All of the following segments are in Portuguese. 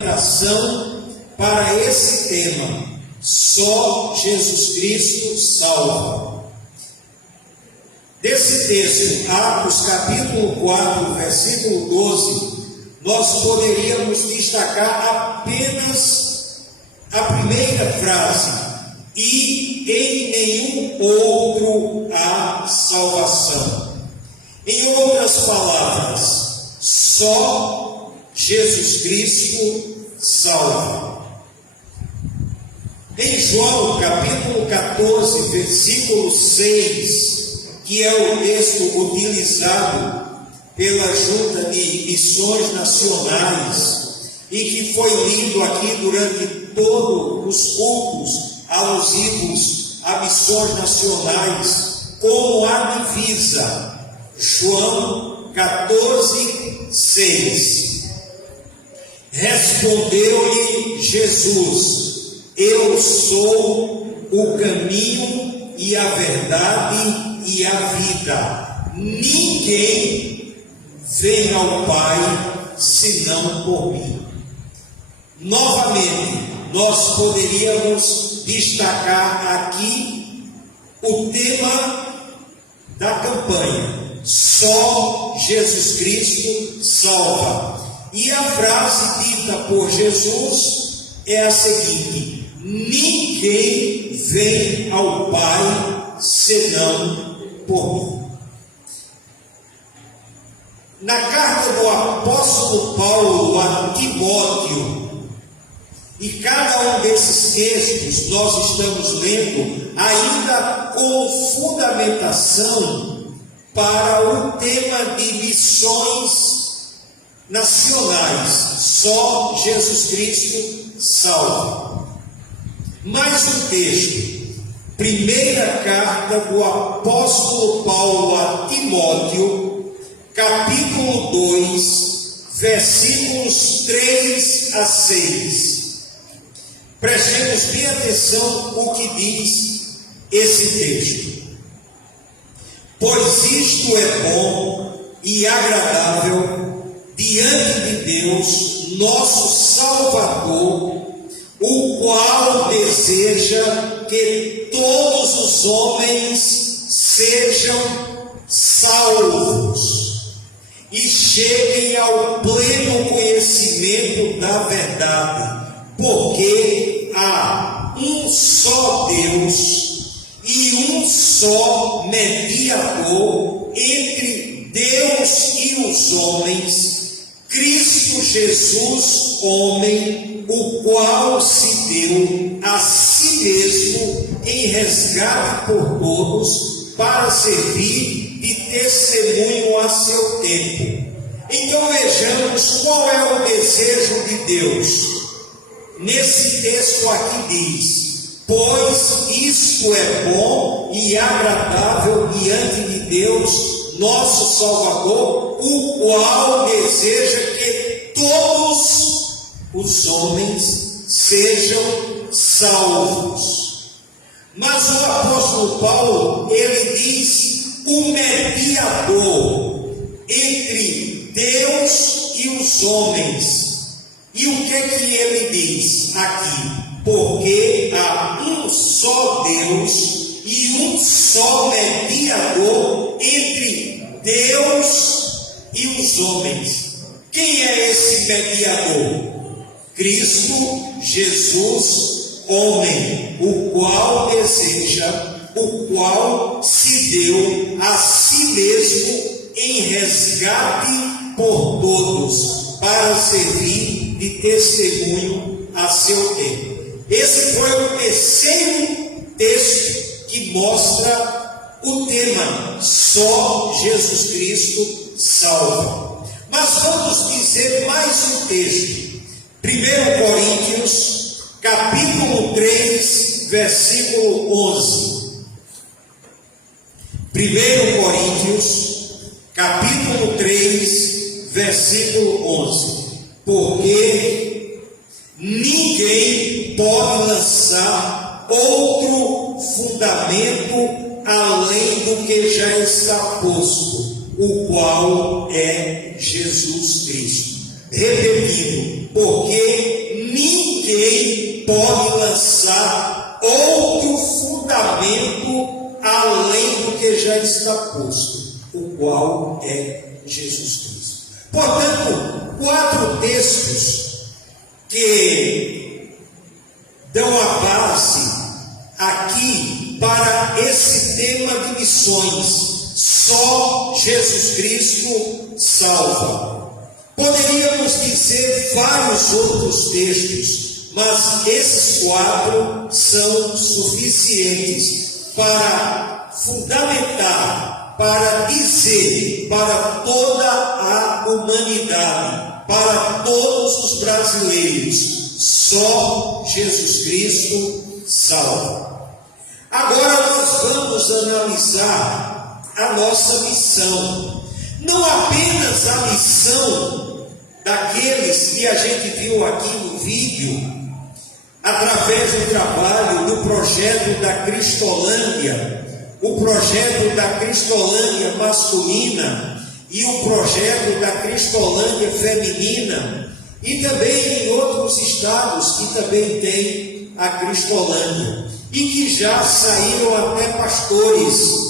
Oração para esse tema: só Jesus Cristo salva. Desse texto, Atos capítulo 4, versículo 12, nós poderíamos destacar apenas a primeira frase: e em nenhum outro há salvação. Em outras palavras, só Jesus Cristo salva. Em João capítulo 14, versículo 6, que é o texto utilizado pela Junta de Missões Nacionais e que foi lido aqui durante todos os cultos alusivos a missões nacionais, como a divisa. João 14, 6. Respondeu-lhe Jesus: eu sou o caminho e a verdade e a vida. Ninguém vem ao Pai senão por mim. Novamente, nós poderíamos destacar aqui o tema da campanha: só Jesus Cristo salva. E a frase dita por Jesus é a seguinte: ninguém vem ao Pai senão por mim. Na carta do apóstolo Paulo a Timóteo, e cada um desses textos nós estamos lendo ainda com fundamentação para o tema de missões nacionais: só Jesus Cristo salva. Mais um texto, primeira carta do apóstolo Paulo a Timóteo, capítulo 2, versículos 3 a 6. Prestemos bem atenção o que diz esse texto: pois isto é bom e agradável diante de Deus, nosso Salvador, o qual deseja que todos os homens sejam salvos e cheguem ao pleno conhecimento da verdade, porque há um só Deus e um só mediador entre Deus e os homens, Cristo Jesus, homem, o qual se deu a si mesmo em resgate por todos, para servir de testemunho a seu tempo. Então vejamos qual é o desejo de Deus. Nesse texto aqui diz: pois isto é bom e agradável diante de Deus, nosso Salvador, o qual deseja que todos os homens sejam salvos. Mas o apóstolo Paulo, ele diz o mediador entre Deus e os homens. E o que é que ele diz aqui? Porque há um só Deus e um só mediador entre Deus e os homens. Quem é esse mediador? Cristo Jesus, homem, o qual deseja, o qual se deu a si mesmo em resgate por todos, para servir de testemunho a seu tempo. Esse foi o terceiro texto que mostra o tema: só Jesus Cristo salva. Mas vamos dizer mais um texto. 1 Coríntios, capítulo 3, versículo 11. 1 Coríntios, capítulo 3, versículo 11. Porque ninguém pode lançar outro fundamento além do que já está posto, o qual é Jesus Cristo. Repetindo, porque posto, o qual é Jesus Cristo. Portanto, 4 textos que dão a base aqui para esse tema de missões. Só Jesus Cristo salva. Poderíamos dizer vários outros textos, mas esses 4 são suficientes para fundamentar, para dizer para toda a humanidade, para todos os brasileiros: só Jesus Cristo salva. Agora nós vamos analisar a nossa missão. Não apenas a missão daqueles que a gente viu aqui no vídeo, através do trabalho do projeto da Cristolândia, o projeto da Cristolândia masculina e o projeto da Cristolândia feminina, e também em outros estados que também tem a Cristolândia, e que já saíram até pastores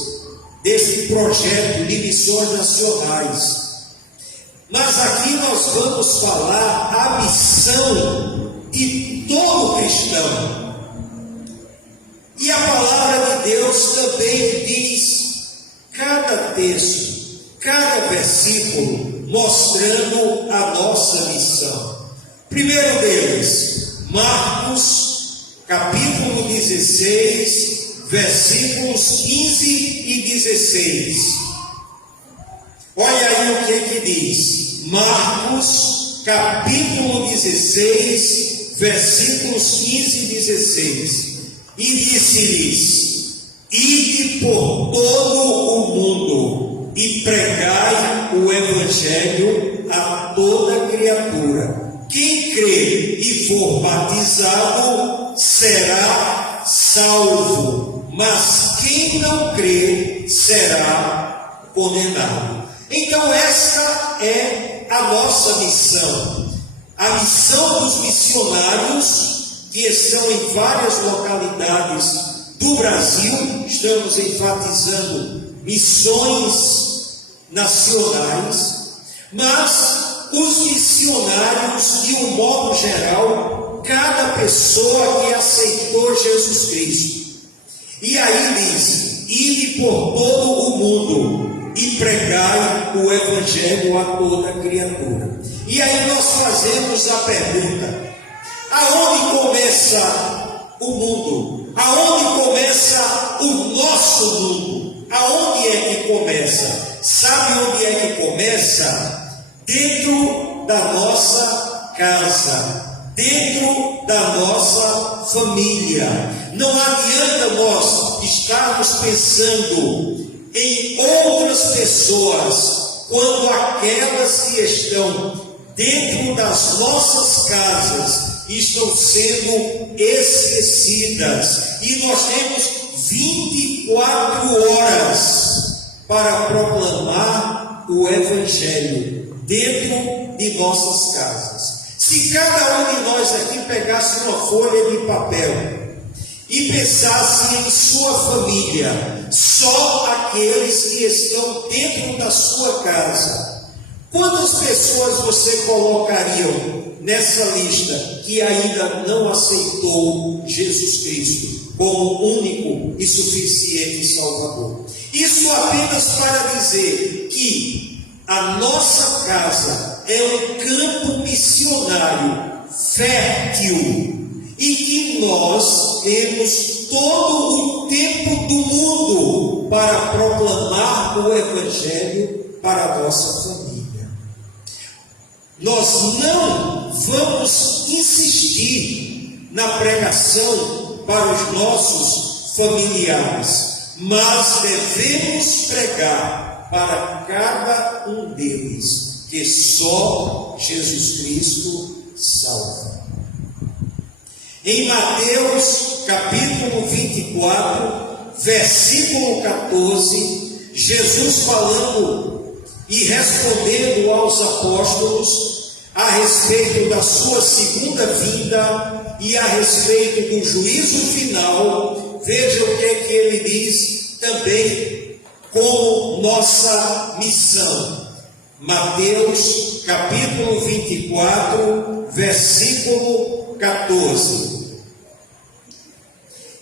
desse projeto de missões nacionais. Mas aqui nós vamos falar a missão de todo cristão. E a palavra de Deus também diz, cada texto, cada versículo, mostrando a nossa missão. Primeiro deles, Marcos, capítulo 16, versículos 15 e 16. Olha aí o que diz. Marcos, capítulo 16, versículos 15 e 16. E disse-lhes: ide por todo o mundo e pregai o evangelho a toda criatura. Quem crê e for batizado será salvo, mas quem não crê será condenado. Então esta é a nossa missão. A missão dos missionários que estão em várias localidades do Brasil. Estamos enfatizando missões nacionais, mas os missionários, de um modo geral, cada pessoa que aceitou Jesus Cristo. E aí diz: ide por todo o mundo e pregai o evangelho a toda criatura. E aí nós fazemos a pergunta: aonde começa o mundo? Aonde começa o nosso mundo? Aonde é que começa? Sabe onde é que começa? Dentro da nossa casa, dentro da nossa família. Não adianta nós estarmos pensando em outras pessoas quando aquelas que estão dentro das nossas casas estão sendo esquecidas. E nós temos 24 horas para proclamar o Evangelho dentro de nossas casas. Se cada um de nós aqui pegasse uma folha de papel e pensasse em sua família, só aqueles que estão dentro da sua casa, quantas pessoas você colocaria nessa lista que ainda não aceitou Jesus Cristo como único e suficiente Salvador? Isso apenas para dizer que a nossa casa é um campo missionário fértil e que nós temos todo o tempo do mundo para proclamar o Evangelho para a nossa família. Nós não vamos insistir na pregação para os nossos familiares, mas devemos pregar para cada um deles que só Jesus Cristo salva. Em Mateus capítulo 24, versículo 14, Jesus falando e respondendo aos apóstolos a respeito da sua segunda vinda e a respeito do juízo final, veja o que é que ele diz também como nossa missão. Mateus capítulo 24, versículo 14.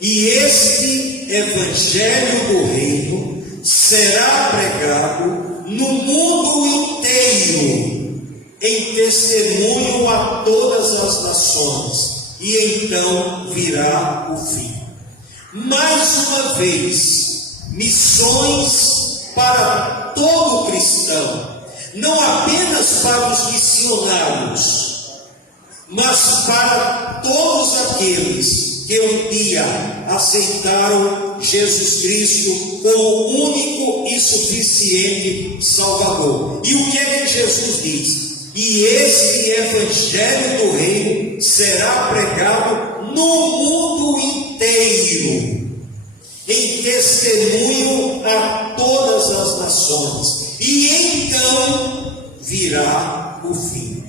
E este evangelho do reino será pregado no mundo inteiro, em testemunho a todas as nações, e então virá o fim. Mais uma vez, missões para todo cristão, não apenas para os missionários, mas para todos aqueles que um dia aceitaram Jesus Cristo como único e suficiente Salvador. E o que é que Jesus diz? E este evangelho do reino será pregado no mundo inteiro, em testemunho a todas as nações, e então virá o fim.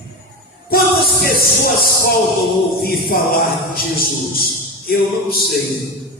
Quantas pessoas faltam ouvir falar de Jesus? Eu não sei,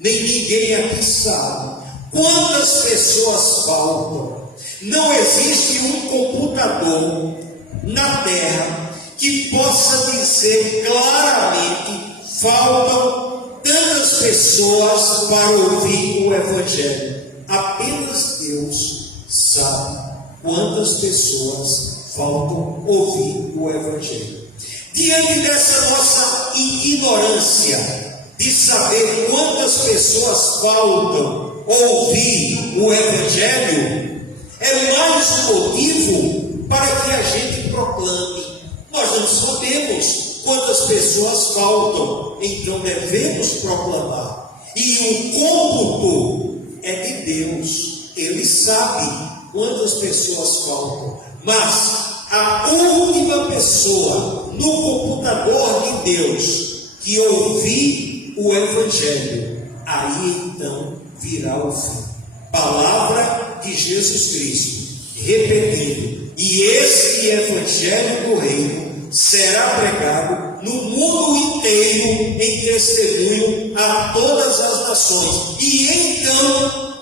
nem ninguém aqui sabe. Quantas pessoas faltam? Não existe um computador na terra que possa dizer claramente: faltam tantas pessoas para ouvir o evangelho. Apenas Deus sabe quantas pessoas faltam ouvir o evangelho. Diante dessa nossa ignorância de saber quantas pessoas faltam ouvir o evangelho, é mais um motivo para que a gente proclame. Nós não sabemos quantas pessoas faltam, então devemos proclamar. E o cômputo é de Deus, Ele sabe quantas pessoas faltam, mas a última pessoa no computador de Deus que ouvir o evangelho, aí então virá o fim. Palavra de Jesus Cristo, repetindo: e este evangelho do reino será pregado no mundo inteiro em testemunho a todas as nações, e então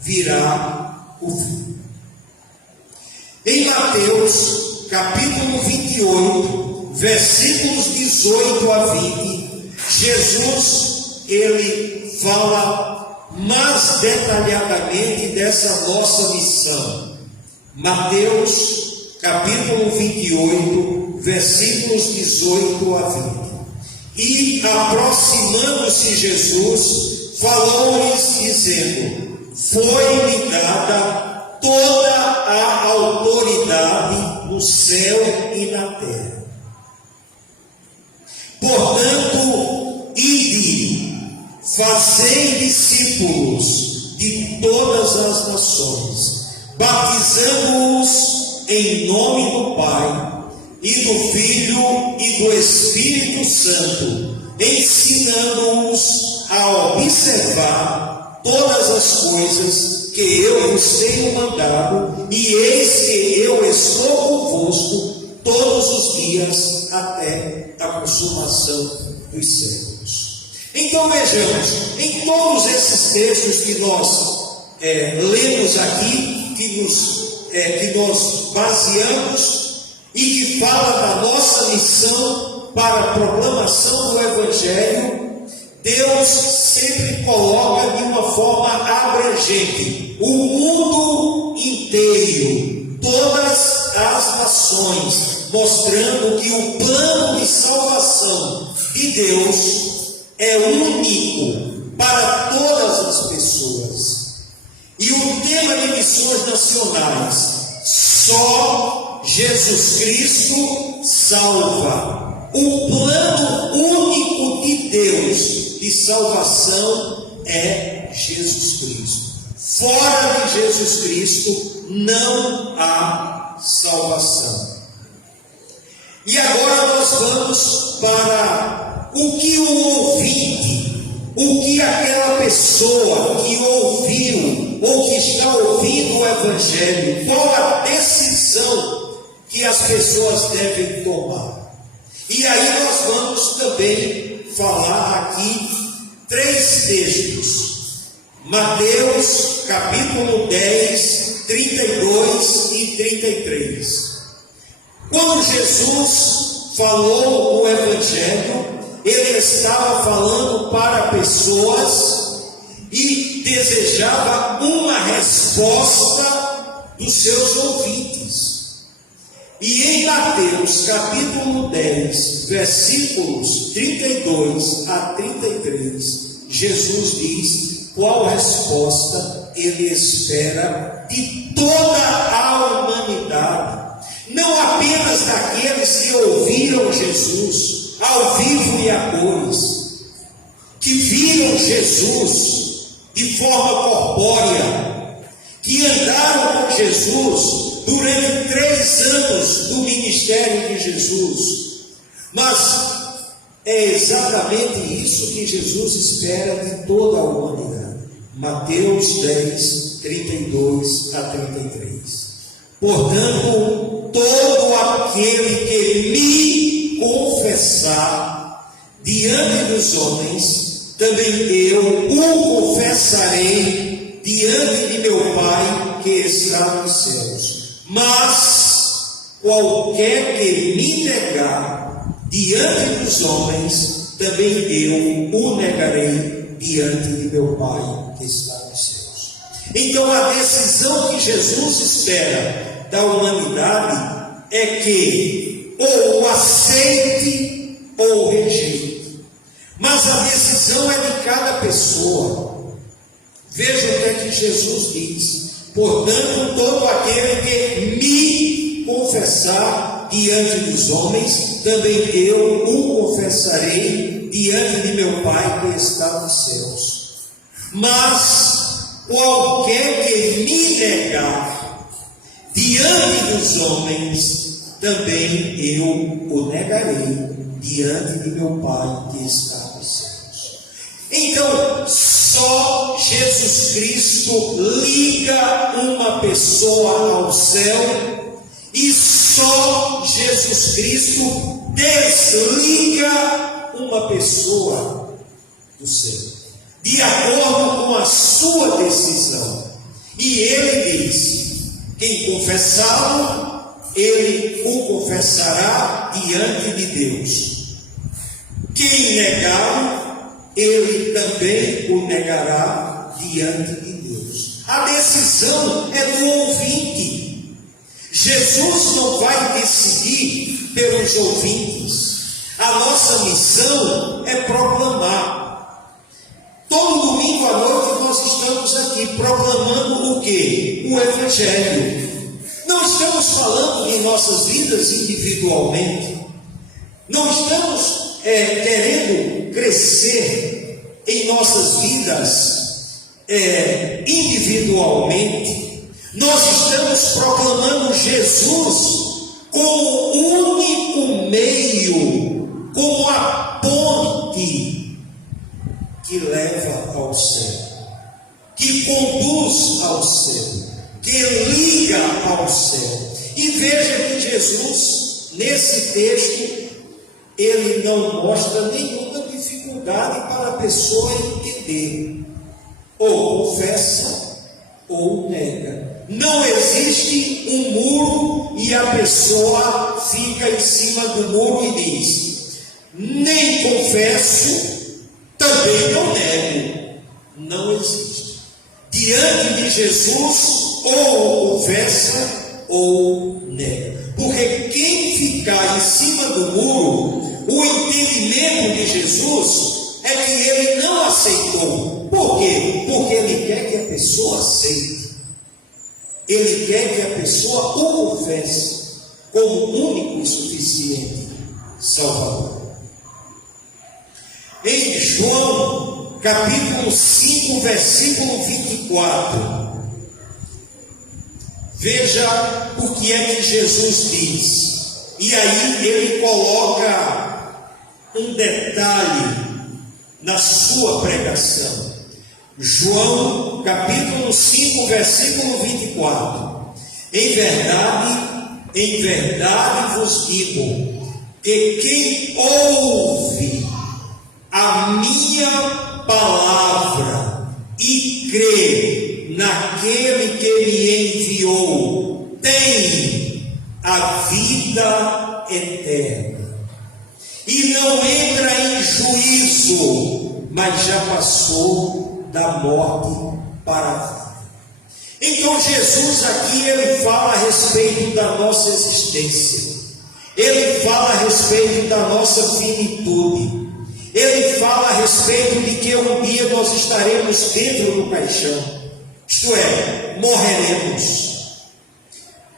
virá o fim. Em Mateus capítulo 28, versículos 18 a 20, Jesus, ele fala mais detalhadamente dessa nossa missão. Mateus capítulo 28, versículos 18 a 20. E aproximando-se Jesus, falou-lhes dizendo: foi-me dada toda a autoridade no céu e na terra. Portanto, ide, fazei discípulos de todas as nações, batizando-os em nome do Pai, e do Filho e do Espírito Santo, ensinando-os a observar todas as coisas que eu vos tenho mandado, e eis que eu estou convosco todos os dias até a consumação dos séculos. Então vejamos, em todos esses textos que nós lemos aqui, que nós baseamos e que fala da nossa missão para a proclamação do Evangelho, Deus sempre coloca de uma forma abrangente o mundo inteiro, todas as nações, mostrando que o plano de salvação de Deus é único para todas as pessoas. E o tema de missões nacionais: só Jesus Cristo salva. O plano único de Deus de salvação é Jesus Cristo. Fora de Jesus Cristo não há salvação. E agora nós vamos para o que o ouvinte, o que aquela pessoa que ouviu ou que está ouvindo o Evangelho, qual a decisão que as pessoas devem tomar. E aí nós vamos também falar aqui 3 textos. Mateus capítulo 10, 32 e 33. Quando Jesus falou o Evangelho, ele estava falando para pessoas e desejava uma resposta dos seus ouvintes. E em Mateus capítulo 10, versículos 32 a 33, Jesus diz qual resposta ele espera de toda a humanidade, não apenas daqueles que ouviram Jesus ao vivo e a cores, que viram Jesus de forma corpórea, que andaram com Jesus durante 3 anos do ministério de Jesus, mas é exatamente isso que Jesus espera de toda a humanidade. Mateus 10, 32 a 33. Portanto, todo aquele que me confessar diante dos homens, também eu o confessarei diante de meu Pai que está nos céus. Mas qualquer que me negar diante dos homens, também eu o negarei diante de meu Pai que está nos céus. Então a decisão que Jesus espera da humanidade é que ou aceite ou rejeite. Mas a decisão é de cada pessoa. Veja o que é que Jesus diz. Portanto, todo aquele que me confessar diante dos homens, também eu o confessarei diante de meu Pai que está nos céus. Mas qualquer que me negar diante dos homens, também eu o negarei diante de meu Pai que está nos céus. Então, só Jesus Cristo liga uma pessoa ao céu, e só Jesus Cristo desliga uma pessoa do céu, de acordo com a sua decisão. E ele diz: quem confessá-lo, ele o confessará diante de Deus. Quem negá-lo, ele também o negará diante de Deus. A decisão é do ouvinte. Jesus não vai decidir pelos ouvintes. A nossa missão é proclamar. Todo domingo à noite nós estamos aqui proclamando o quê? O Evangelho. Não estamos falando de nossas vidas individualmente. Não estamos querendo crescer em nossas vidas individualmente. Nós estamos proclamando Jesus como o único meio, como a ponte que leva ao céu, que conduz ao céu, que liga ao céu. E veja que Jesus, nesse texto, ele não mostra nenhuma dificuldade para a pessoa entender. Ou confessa, ou nega. Não existe um muro e a pessoa fica em cima do muro e diz: nem confesso, também não nego. Não existe. Diante de Jesus, ou confessa ou nega. Porque quem ficar em cima do muro, o entendimento de Jesus é que ele não aceitou. Por quê? Porque ele quer que a pessoa aceite. Ele quer que a pessoa o confesse como único e suficiente Salvador. Em João, capítulo 5, versículo 24, veja o que é que Jesus diz. E aí ele coloca um detalhe na sua pregação. João, capítulo 5, versículo 24. Em verdade vos digo, que quem ouve a minha palavra e crê não entra em juízo, mas já passou da morte para a vida. Então Jesus aqui, ele fala a respeito da nossa existência, ele fala a respeito da nossa finitude, ele fala a respeito de que um dia nós estaremos dentro do caixão, isto é, morreremos.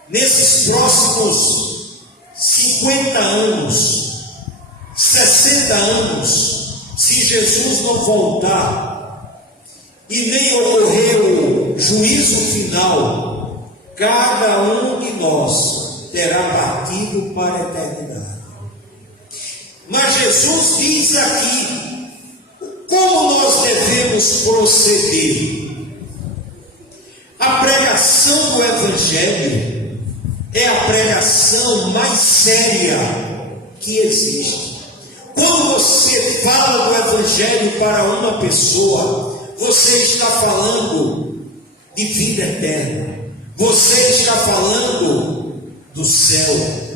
Nesses próximos 50 anos, 60 anos, se Jesus não voltar e nem ocorrer o juízo final, cada um de nós terá partido para a eternidade. Mas Jesus diz aqui como nós devemos proceder. A pregação do Evangelho é a pregação mais séria que existe. Quando você fala do Evangelho para uma pessoa, você está falando de vida eterna, você está falando do céu,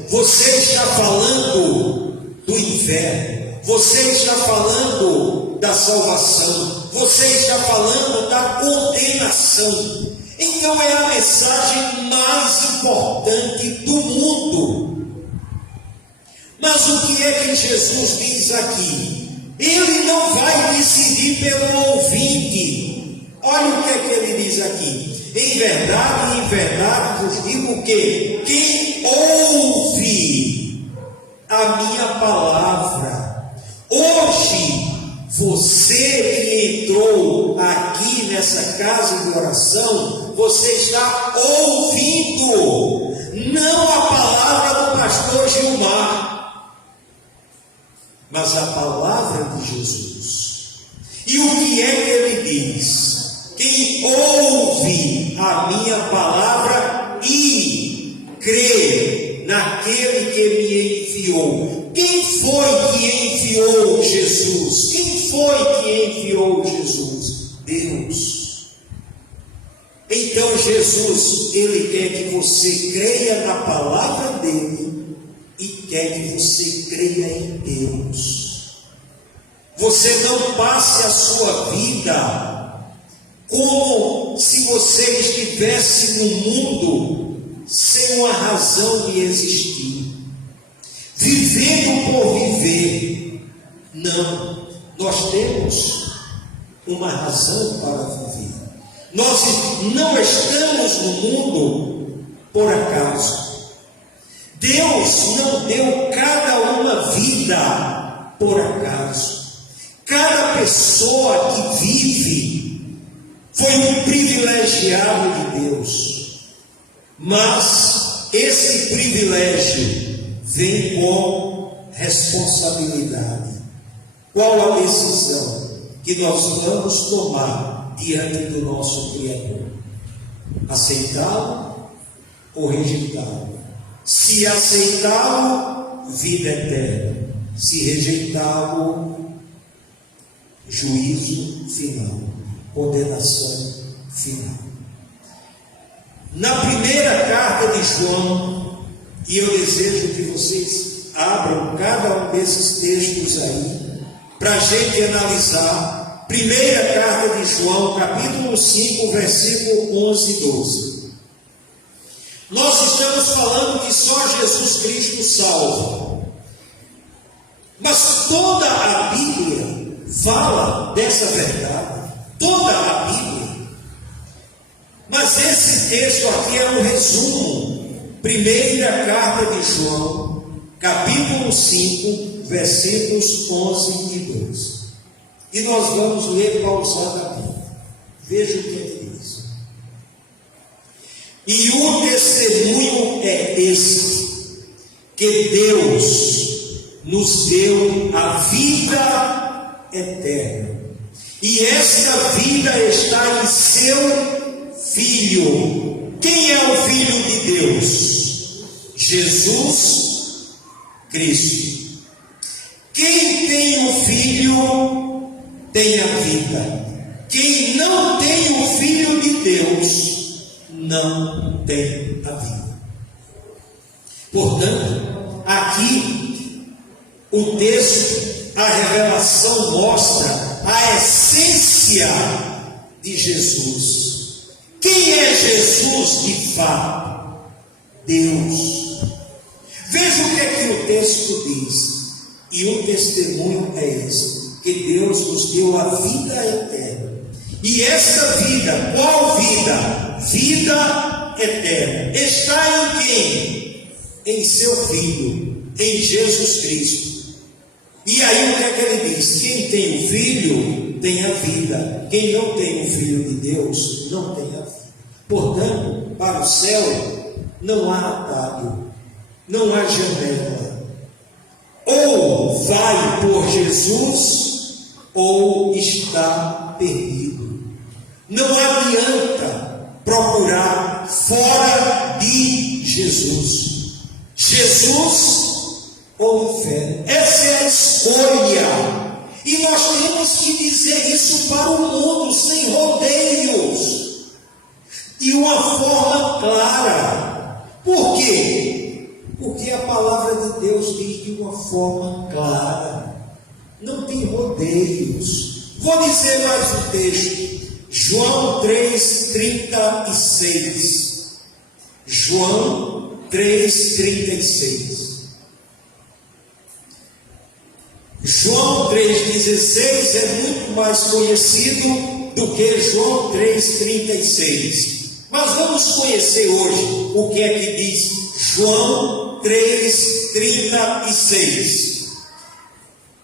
você está falando do inferno, você está falando da salvação, você está falando da condenação. Então é a mensagem mais importante do mundo. Mas o que é que Jesus diz aqui? Ele não vai decidir pelo ouvinte. Olha o que é que ele diz aqui. Em verdade vos digo que quem ouve a minha palavra, hoje, você que entrou aqui nessa casa de oração, você está ouvindo, não a palavra do pastor Gilmar, mas a palavra de Jesus. E o que é que ele diz? Quem ouve a minha palavra e crê naquele que me enviou. Quem foi que enviou Jesus? Quem foi que enviou Jesus? Deus. Então Jesus, ele quer que você creia na palavra dele e quer que você creia em Deus. Você não passe a sua vida como se você estivesse no mundo sem uma razão de existir, vivendo por viver. Não, nós temos uma razão para viver. Nós não estamos no mundo por acaso. Deus não deu cada uma vida por acaso. Cada pessoa que vive foi um privilegiado de Deus. Mas esse privilégio vem com responsabilidade. Qual a decisão que nós vamos tomar diante do nosso Criador? Aceitá-lo ou rejeitá-lo? Se aceitá-lo, vida eterna. Se rejeitá-lo, juízo final, condenação final. Na primeira carta de João, e eu desejo que vocês abram cada um desses textos aí, para a gente analisar. Primeira carta de João, capítulo 5, versículo 11 e 12. Nós estamos falando que só Jesus Cristo salva. Mas toda a Bíblia fala dessa verdade. Toda a Bíblia. Mas esse texto aqui é um resumo. Primeira carta de João, capítulo 5, versículos 11 e 12. E nós vamos ler pausadamente. Veja o que ele diz. E o testemunho é este, que Deus nos deu a vida eterna. E esta vida está em seu Filho. Quem é o Filho de Deus? Jesus Cristo. Quem tem o Filho tem a vida. Quem não tem o Filho de Deus não tem a vida. Portanto, aqui o texto, a revelação mostra a essência de Jesus. Quem é Jesus de fato? Deus. Veja o que é que o texto diz. E o testemunho é esse: que Deus nos deu a vida eterna. E esta vida, qual vida? Vida eterna. Está em quem? Em seu Filho, em Jesus Cristo. E aí o que é que ele diz? Quem tem o Filho tem a vida. Quem não tem o Filho de Deus não tem a vida. Portanto, para o céu não há atalho, não há janela. Ou vai por Jesus, ou está perdido. Não adianta procurar fora de Jesus. Jesus ou inferno. Essa é a escolha. E nós temos que dizer isso para o mundo, sem rodeios. De uma forma clara. Por quê? Porque a palavra de Deus diz de uma forma clara. Não tem rodeios. Vou dizer mais um texto. João 3,36. João 3,36. João 3,16 é muito mais conhecido do que João 3,36. Mas vamos conhecer hoje o que é que diz João 3,36.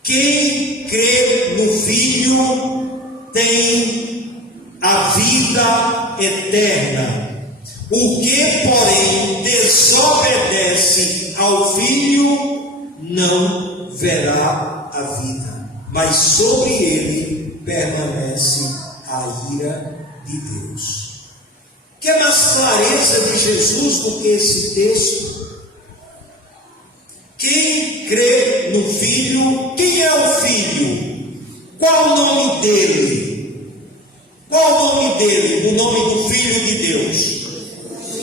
Quem crê no Filho tem a vida eterna. O que, porém, desobedece ao Filho não verá a vida, mas sobre ele permanece a ira de Deus. Quer mais clareza de Jesus do que esse texto? Quem crê no Filho, quem é o Filho? Qual o nome dele? Qual o nome dele? O nome do Filho de Deus?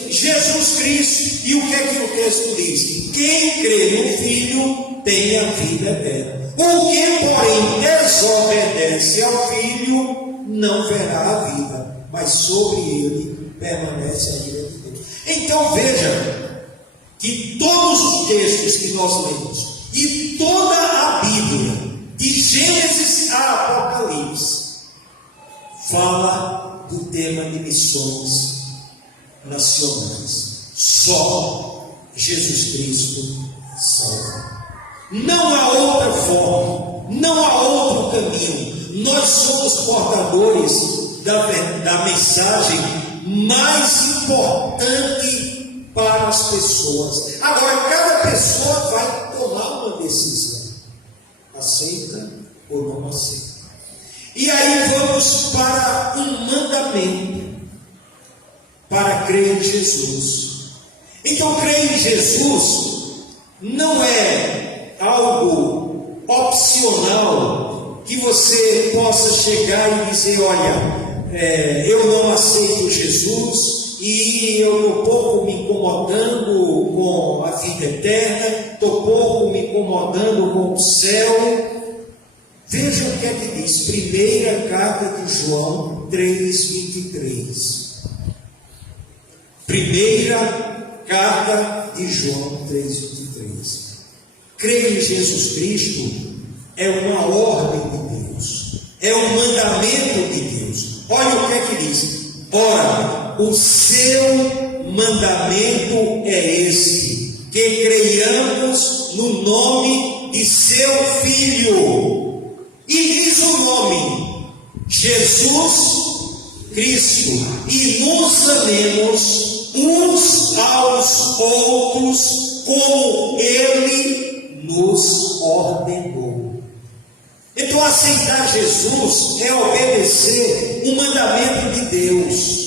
Jesus Cristo. E o que é que o texto diz? Quem crê no Filho tem a vida eterna. O que, porém, desobedece ao Filho não verá a vida, mas sobre ele permanece a ira de Deus. Então veja que todos os textos que nós lemos e toda a Bíblia, de Gênesis a Apocalipse, fala do tema de missões nacionais. Só Jesus Cristo salva. Não há outra forma, não há outro caminho. Nós somos portadores da mensagem mais importante para as pessoas. Agora, cada pessoa vai tomar uma decisão: aceita ou não aceita. E aí vamos para um mandamento para crer em Jesus. Então, crer em Jesus não é algo opcional que você possa chegar e dizer: olha, eu não aceito Jesus e eu estou pouco me incomodando com a vida eterna, estou pouco me incomodando com o céu. Veja o que é que diz, primeira carta de João 3,23. Primeira carta de João 3,23. Crer em Jesus Cristo é uma ordem de Deus, é um mandamento de Deus. Olha o que é que diz: ora, o seu mandamento é este, que creiamos no nome de seu Filho. E diz o nome: Jesus Cristo, e nos amemos uns aos outros como Ele nos ordenou. Então, aceitar Jesus é obedecer o mandamento de Deus.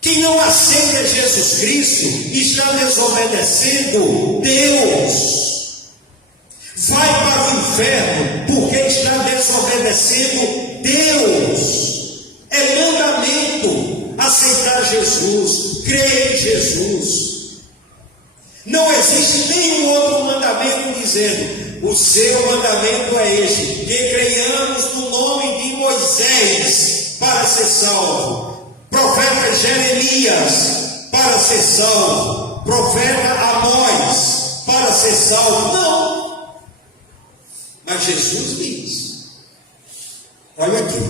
Quem não aceita Jesus Cristo está desobedecendo Deus. Vai para o inferno porque está desobedecendo Deus. É mandamento aceitar Jesus, crer em Jesus. Não existe nenhum outro mandamento dizendo: o seu mandamento é este: que creiamos no nome de Moisés para ser salvo, profeta Jeremias para ser salvo, profeta Amós para ser salvo. Não, mas Jesus diz, olha aqui,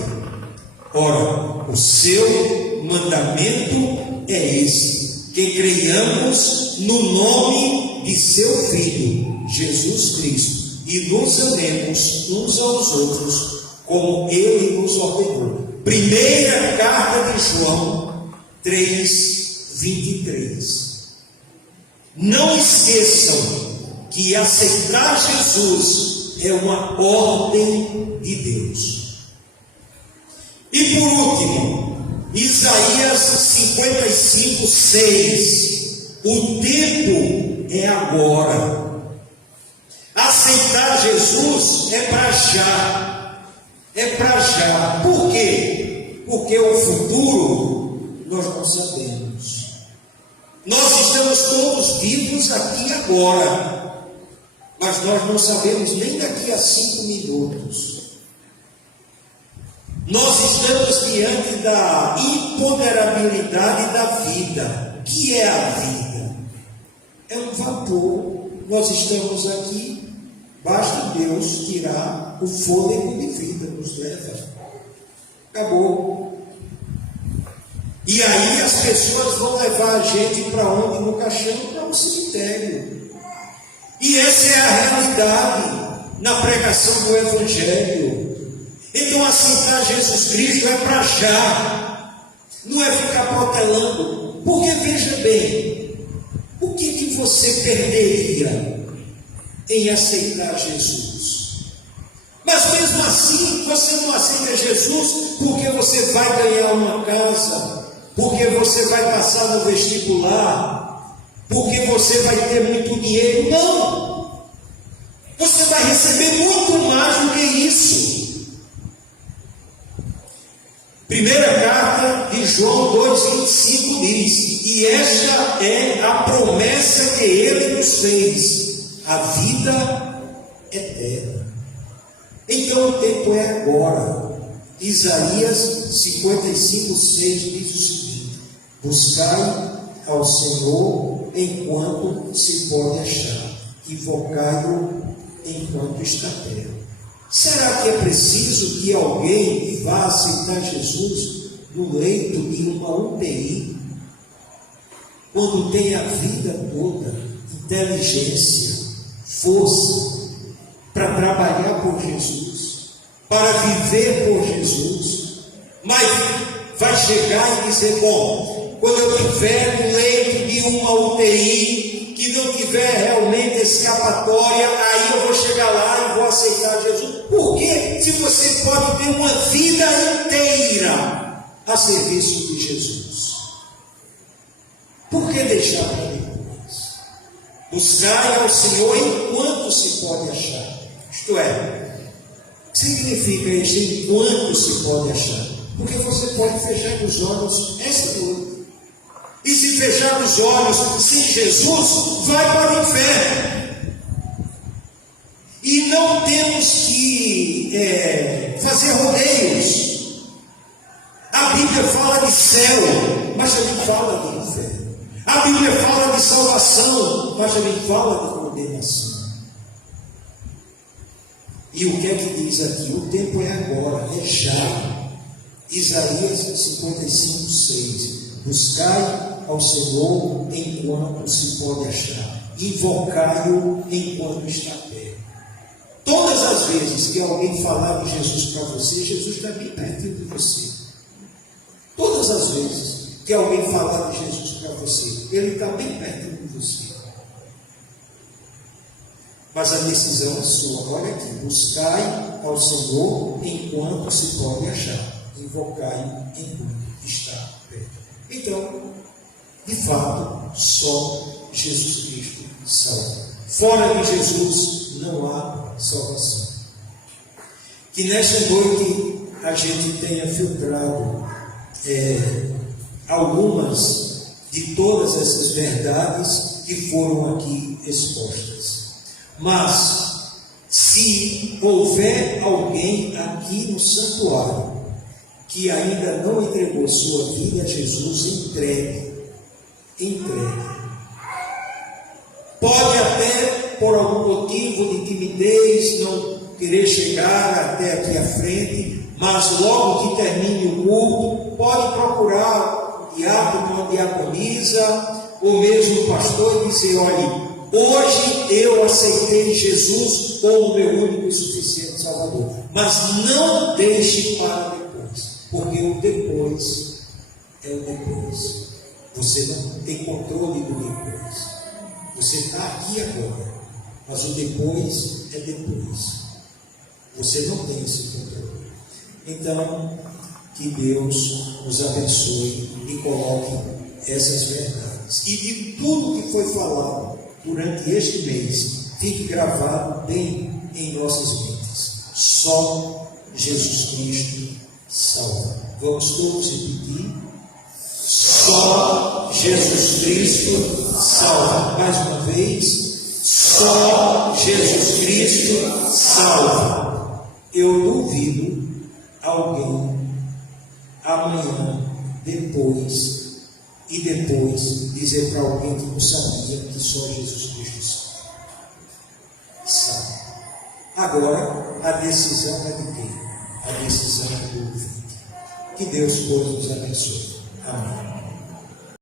ora, o seu mandamento é esse: que creiamos no nome de seu Filho, Jesus Cristo, e nos amemos uns aos outros, como Ele nos ordenou. Primeira carta de João 3:23. Não esqueçam que aceitar Jesus é uma ordem de Deus. E por último, Isaías 55:6. O tempo é agora. Aceitar Jesus é para já. É para já. Por quê? Porque o futuro nós não sabemos. Nós estamos todos vivos aqui agora, mas nós não sabemos nem daqui a 5 minutos. Nós estamos diante da imponderabilidade da vida. O que é a vida? É um vapor. Nós estamos aqui, basta Deus tirar o fôlego de vida, nos leva. Acabou. E aí as pessoas vão levar a gente para onde? No caixão, para um cemitério. E essa é a realidade na pregação do Evangelho. Então aceitar Jesus Cristo é para já, não é ficar protelando. Porque veja bem, o que você perderia em aceitar Jesus? Mas mesmo assim, você não aceita Jesus porque você vai ganhar uma casa, porque você vai passar no vestibular, porque você vai ter muito dinheiro. Não! Você vai receber muito mais do que isso. Primeira carta de João 2,25 diz: e esta é a promessa que Ele nos fez, a vida eterna. Então o tempo é agora. Isaías 55:6 diz o seguinte: buscai ao Senhor enquanto se pode achar, invocai-o enquanto está perto. Será que é preciso que alguém vá aceitar Jesus no leito de uma UTI, quando tem a vida toda, inteligência, força, para trabalhar por Jesus, para viver por Jesus, mas vai chegar e dizer: bom, quando eu tiver no leito de uma UTI, que não tiver realmente escapatória, aí eu vou chegar lá e vou aceitar Jesus? Por quê? Se você pode ter uma vida inteira a serviço de Jesus, por que deixar para depois? Buscai ao Senhor enquanto se pode achar. Isto é, o que significa isso, enquanto se pode achar? Porque você pode fechar os olhos esta noite. E se fechar os olhos sem Jesus, vai para o inferno. E não temos que fazer rodeios. A Bíblia fala de céu, mas também fala de inferno. A Bíblia fala de salvação, mas também fala de condenação. E o que é que diz aqui? O tempo é agora, é já. Isaías 55:6. Buscai ao Senhor enquanto se pode achar, invocai-o enquanto está perto. Todas as vezes que alguém falar de Jesus para você, Jesus está bem pertinho de você. Todas as vezes que alguém falar de Jesus para você, Ele está bem pertinho de você. Mas a decisão é sua. Olha aqui: buscai ao Senhor enquanto se pode achar, invocai-o enquanto está perto. Então, de fato, só Jesus Cristo salva. Fora de Jesus não há salvação. Que nesta noite a gente tenha filtrado algumas de todas essas verdades que foram aqui expostas. Mas, Se houver alguém aqui no santuário que ainda não entregou sua vida a Jesus, entregue. Pode até, por algum motivo de timidez, não querer chegar até aqui à frente, mas logo que termine o culto, pode procurar o diácono, uma diaconisa, ou mesmo o pastor, e dizer: olha, hoje eu aceitei Jesus como meu único e suficiente Salvador. Mas não deixe para depois, porque o depois é o depois. Você não tem controle do depois. Você está aqui agora, mas o depois é depois. Você não tem esse controle. Então, que Deus nos abençoe e coloque essas verdades. E de tudo que foi falado durante este mês, fique gravado bem em nossas mentes. Só Jesus Cristo salva. Vamos todos repetir. Só Jesus Cristo salva. Mais uma vez. Só Jesus Cristo salva. Eu duvido alguém amanhã, depois dizer para alguém que não sabia que só Jesus Cristo salva. Agora, a decisão é de quem? A decisão é do ouvinte. Que Deus, pois, nos abençoe. Amém.